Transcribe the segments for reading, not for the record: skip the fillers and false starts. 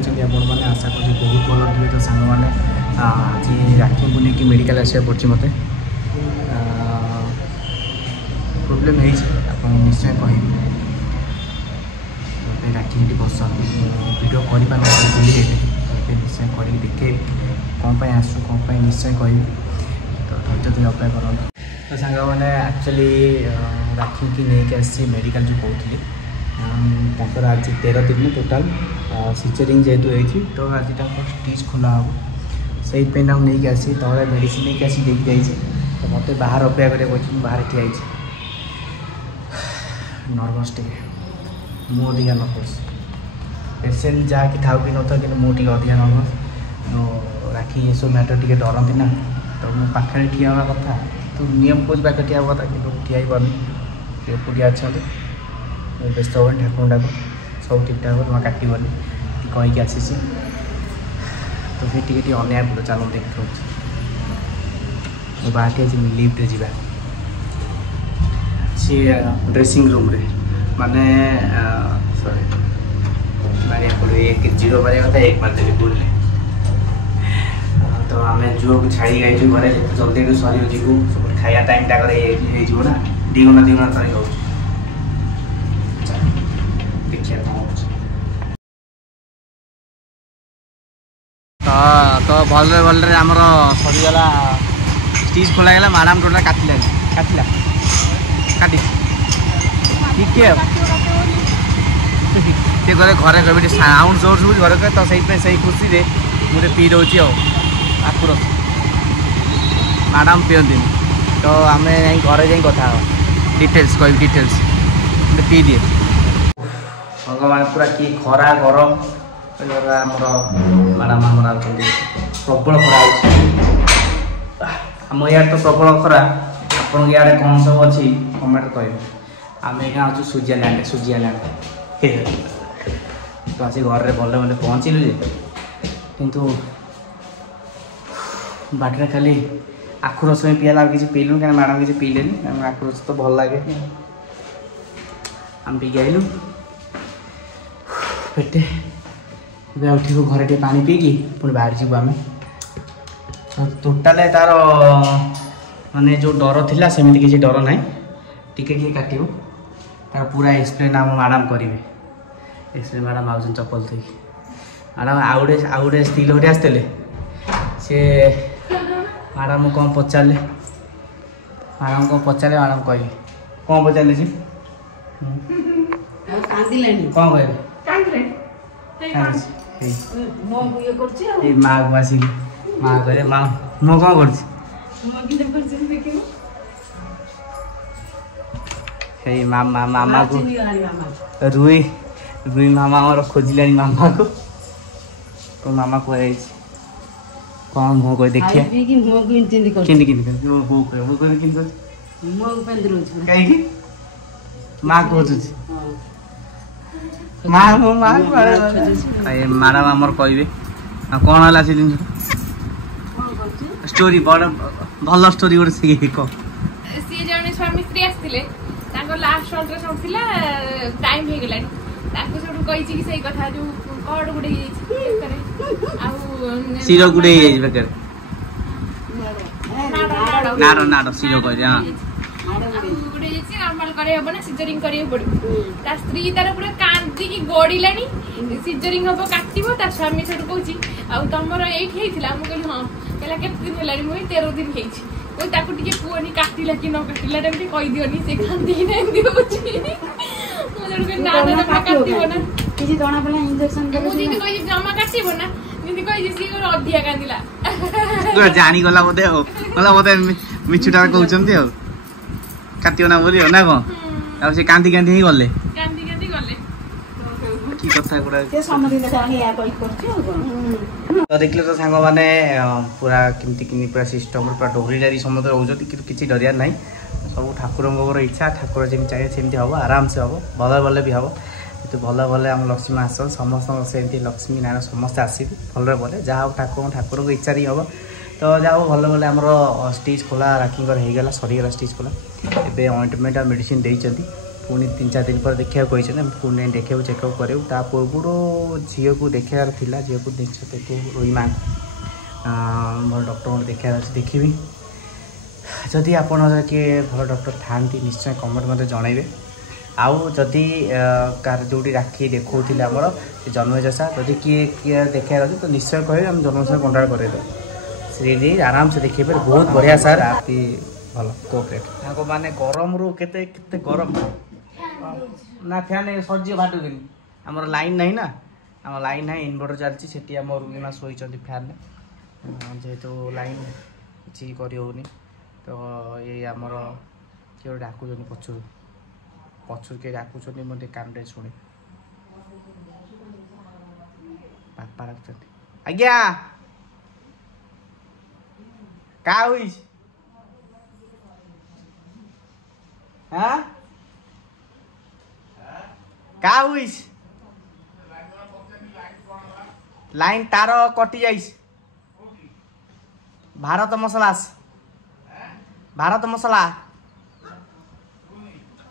अच्छा आपण मैंने आशा कर बहुत भल थे तो सांग मैंने आज राखी को लेकिन मेडिकल आसा पड़ी मत प्रोब्लेम है निश्चय कह राखी पसंद वीडियो कर भूली जाते निश्चय कर देखे कौन आसू कौन निश्चय कह तो धैर्य धरी अपेक्षा कर तो सांग मैंने एक्चुअली राखी की नहीं आसी मेडिकल जो कहते तर आज 13 दिन टोटाल सिजरिंग जेहेतु होती तो आज स्टिच खोला हम से नहीं आसी तले मेडिसिन नहीं आसी देख जाइए तो मत बाहर अपेक्षा कर बाहर ठिया नर्भस टे मुझे नर्भस पेसेंट जहाँ कि था कि न था कि मुझे अधिका नर्भस तो राखी ये सब मैटर टे डरती ना तो मो पाखे ठिया हवा कथा तो नियम कौन पाखे ठिया हवा कथा कि ठिया पानी एकुटिया अच्छा व्यस्त हो ठाकुर डाक सब ठीक ठाक तुम काटबनी कहीकि आसी तो फिर टी अनाया पड़ो चलो देख बाहर लिफ्ट जा सी ड्रेसिंग रूम रे माने सॉरी मारिया पड़ो 0 मारिया कथा 1 मारदेवी बोलने तो आम झुआ को छाड़ी गई घरे जल्दी सर जीवु सब खाया टाइम टाइम ना 2 घंटा तरी हो तो भल भल आमर सरीगला स्टिच खोलागला मैडम टोटाल काटिला काटी टे घरे घरे कभी साउंड सोर्स हो घर तो से खुशी से मुझे पी दूसरी आकुर मैडम पिंदी तो आम घरे जा कथा डिटेल्स कह डिटेल्स पी दिए भगवान पूरा कि खरा गरम आमर मैडम आमर प्रबल खरा आम यार तो प्रबल खरा आपन यार कौन सब अच्छी कमेंट कह आम यहाँ अच्छु सुजियालैंड तो आसी घर में भले भले पहुँचलु किंतु बाटर खाली आखु रस में पीला किसी पीलु क्या मैडम किसी पीले आखु रस तो भल लगे आम पी आइलु पेटे उठी घरे टे पानी पीकी पुणी बाहर जीव आम टोटाल तार माने जो डर थिला सेमती किसी डर ना टिके काटो तार पूरा एक्सप्लेन आम मैडम करेंगे एक्सप्लेन मैडम आउन चप्पल थी मैडम आउे स्त्री लोग आसते सी मैडम कौन पचारे मैडम कौन पचारे मैडम कह कौन पचारे सी कौन कह माँ को आसिक माँ कहे माँ मो कौन कर मामा को रुई मामा और खोजिला मामा को तो मामा कह कौन मुँह कह देखिए कहीं माँ कह मैडम आमर कहे कौन है से जिन स्टोरी बड़ भल स्टोरी गोटे सी कह सी जने स्वामी स्त्री आसते लास्ट अल्ट्रासाउंड थिला टाइम हो गला कही कि सही कथा जो कड़ गुड़े सिर गुड़े बेकर नाड़ नाड़ सिर कह नॉर्मल करे हम ना सिजरिंग करियो पड़ो ता स्त्री तार पूरा कांदी की गड़िलानी सिजरिंग हम काटबो ता स्वामी छोड़ कहूची आ तमरो एठ हेइथिला हम कहली हां कहला केते दिन हेलानी मोई 13 दिन हेइची कोई ताकू टिके पुअनी काटिला कि न काटिला रे कहि दियोनी से कांदी कि नहीं दियोची मोजर के ना ना काटिबो ना किछि दोना पला इंजेक्शन दे मुझे कहि जमा काटिबो ना निति कहि सी अधिया कांदिला तू जानी गला बोदे हो मला बोदे मिछुटा कहउचंती हो काटियो ना बोलियो ना कौन अब से कांदी कांदी ही गले की कथा गुडा से समरी जानी या कहि करछि तो देखले तो सांग माने पूरा किमती किनी पूरा सिस्टम पूरा डोरीदारी समस्त रहउजती किछि डरिया नाही सब ठाकुरंगर इच्छा ठाकुर जेम चाहे सेमती हबो आराम से हबो भले भले भी हबो तो भले भले हम लक्ष्मी आसन समस्त सेमती लक्ष्मी नारायण समस्त आसीबे भले भले जहाँ ठाकुर को इच्छा री हबो तो जाओ भले भले आमर स्टिच खोला राखी हो गला सरीगला स्टिच खोला एवं ऑइंटमेंट और मेडिसिन देइचंती पुणी 3-4 दिन पर देखा कहते पुणी देखा चेकअप करूँ ता पूर्व झील को देखार था झील को देखे रोही माँ भल डॉक्टर देखार अच्छे देखी जदि आप किए भल डॉक्टर था निश्चय कमेंट मत जनइबे आउ जदि कार जो राखी देखा आमर जन्मजसा जदि किए किए देखार अच्छे तो निश्चय कहे आम जन्मजसा कंटाक्ट कर श्री आराम से देखे बहुत बढ़िया सार भल कोऑपरेट माने गरम रू केते केते गरम ना फैन सर्जी बाटू दिन आमर लाइन नहीं ना आम लाइन ना इनवर्टर चलती से आम रुमा शोई फैन जेहेतु लाइन किसी करनी तो ये आमर किए डाकुन पचर पचर किए डाकुन मुझे कान शुणे बापा डाक आज्ञा का हुई हाँ का हुई लाइन तार कटि जाइस भारत मसला भारत मसला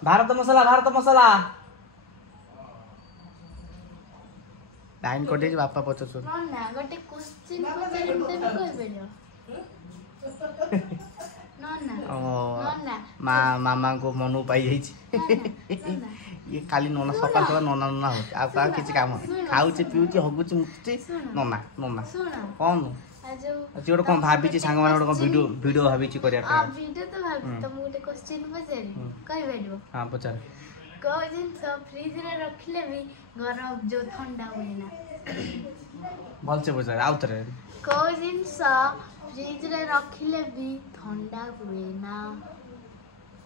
भारत मसला भारत मसला लाइन कटि बापा पचर ना गोटे क्वेश्चन पचारिम से कहि बेलो मामा को मनु पाई ये खाली नोना सकाल सकाल नोना नोना हो किसी काम खाऊचे पीऊचे हगुचे मुतुचे नोना नोना कौन अच्छी गोटे कौन भाभी सांग मैंने गोटे वीडियो वीडियो भाभी करिया वीडियो तो भाभी तुम गोटे क्वेश्चन पचारि कहि बेलो हां पचार को जिंस फ्रिज रे रखले भी गरम जो ठंडा हुए ना भल से पचार आउ तरे को जिंस फ्रिज रे रखले भी ठंडा हुए ना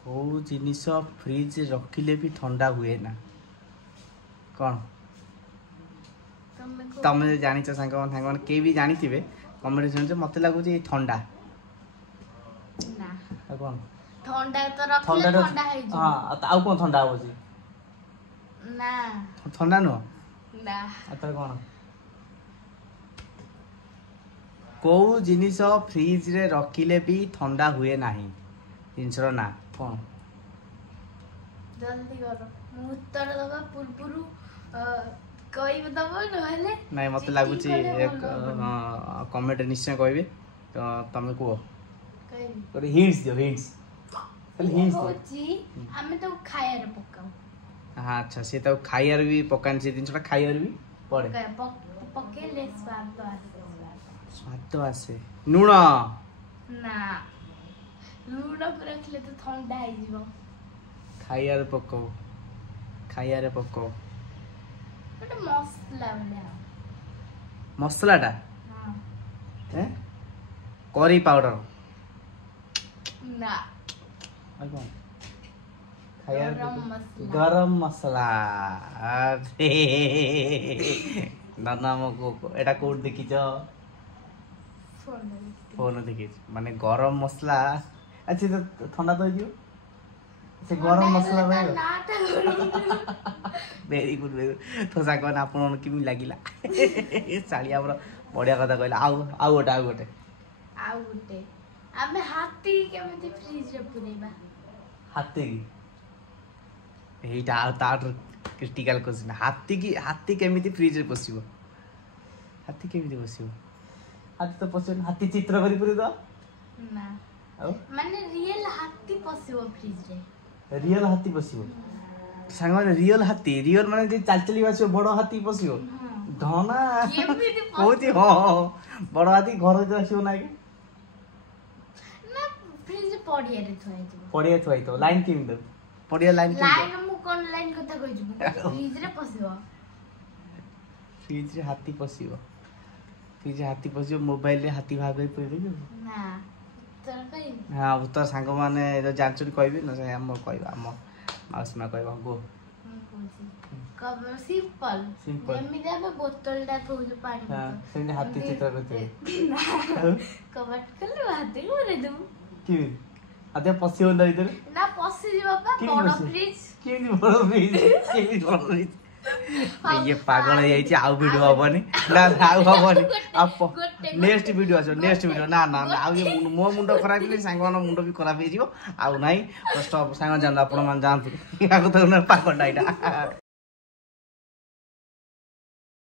को जिनिस फ्रिज रखिले भी ठंडा हुए ना कौन तुम जानी सांग सांग के भी जानी थे कमेंट सुन मत लगुच ठंडा ना कौन ठंडा तो रखले ठंडा है हां आउ कौन ठंडा हो ना ठंडा नो ना तो कौन कौ जिनिस फ्रिज रे रखिले भी ठंडा हुए नहीं जिनसर ना कौन जल्दी करो मु उत्तर दबा पूर्वरु कहि दबो नहले नहीं मत लागुची एक कमेंट निश्चय कहबे तो तमे को कहि और हिंट्स दियो हिंट्स खाली हिंट्स दो होची हमें तो खाया रे पकाऊ हां अच्छा से तो खाइयार भी पकान से जिनसटा खाइयार भी पड़े पकेले स्वाद आसे लुण ना लुण को रखले तो ठंडा हो जीवो खाइयार पकाओ गोटे मसला बना मसलाटा हां हैं करी पाउडर ना कौन गरम मसला गरम मसला अरे नाना मको एटा कोड देखि छ फोन देखि माने गरम मसला अच्छे तो ठंडा तो दियो से गरम मसला भाई वेरी गुड तो सागन आपन किमि लागिला सालिया हमर बढ़िया कथा कहला आउ गोटे आमे हाथी केमिति फ्रिज रे पुरेबा हाथी की एटा तार क्रिटिकल क्वेश्चन हाथी केमिति फ्रिज रे पसिबो हाथी केमिति पसिबो हाथी तो पसिबो हाथी चित्र करी पुरे दो ना माने रियल हाथी पसिबो फ्रिज रे रियल हाथी पसिबो सांग माने रियल माने जे चाल चली बसिबो बड़ हाथी पसिबो धना केमिति कोती हो बड़ हाथी घर जे आसिबो ना के ना फ्रिज पडिया रे थोइ पडिया थोइ तो लाइन केमि दो पडिया लाइन मु कोन लाइन कथा कहि छु फ्रिज रे पसिबो फ्रिज रे हाथी पसिबो फ्रिज रे हाथी पसिबो मोबाइल रे हाथी भाग पड़े ना तर कहि हां तो सांग माने जानचुरी कहबे ना से हम कहबा हम माउस में कहबा गो कब सिंपल जेमि जाबे बोतल डा तो जो पानी हां सेने हाथी चित्र करते कबट कल हाथी कोरे दू कि आते पसिबो ना इधर ना पसि जी बाबा बड़ फ्रिज केमि बड़ फ्रिज केमि बड़ फ्रिज ये पागल है आउ वीडियो हबनी ना आउ हबनी आप नेक्स्ट वीडियो आछो नेक्स्ट वीडियो ना ना आउ ये मो मुंडो खराब ले सांग मन मुंडो भी खराब हे जिवो आउ नाही फर्स्ट सांग जान आपण मान जानतु या को तो पागल डाइटा